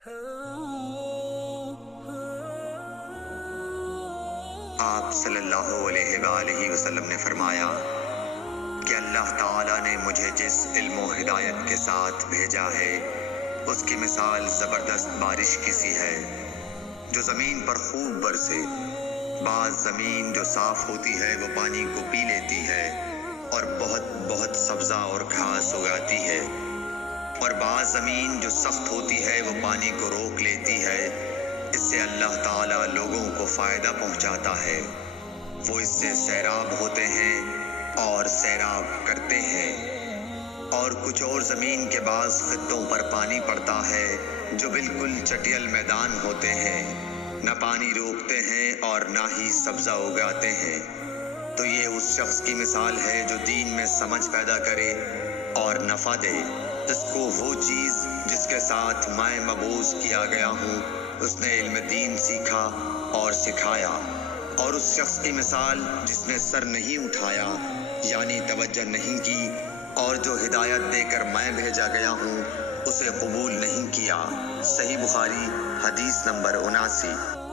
آپ صلی اللہ علیہ وآلہ وسلم نے فرمایا کہ اللہ تعالیٰ نے مجھے جس علم و ہدایت کے ساتھ بھیجا ہے اس کی مثال زبردست بارش کی سی ہے جو زمین پر خوب برسے۔ بعض زمین جو صاف ہوتی ہے وہ پانی کو پی لیتی ہے اور بہت بہت سبزہ اور گھاس اگاتی ہے، اور بعض زمین جو سخت ہوتی ہے وہ پانی کو روک لیتی ہے۔ اس سے اللہ تعالیٰ لوگوں کو فائدہ پہنچاتا ہے، وہ اس سے سیراب ہوتے ہیں اور سیراب کرتے ہیں۔ اور کچھ اور زمین کے بعض خطوں پر پانی پڑتا ہے جو بالکل چٹیل میدان ہوتے ہیں، نہ پانی روکتے ہیں اور نہ ہی سبزہ اگاتے ہیں۔ تو یہ اس شخص کی مثال ہے جو دین میں سمجھ پیدا کرے اور نفع دے، جس کو وہ چیز جس کے ساتھ میں مبعوث کیا گیا ہوں اس نے علم دین سیکھا اور سکھایا۔ اور اس شخص کی مثال جس نے سر نہیں اٹھایا یعنی توجہ نہیں کی، اور جو ہدایت دے کر میں بھیجا گیا ہوں اسے قبول نہیں کیا۔ صحیح بخاری حدیث نمبر 79۔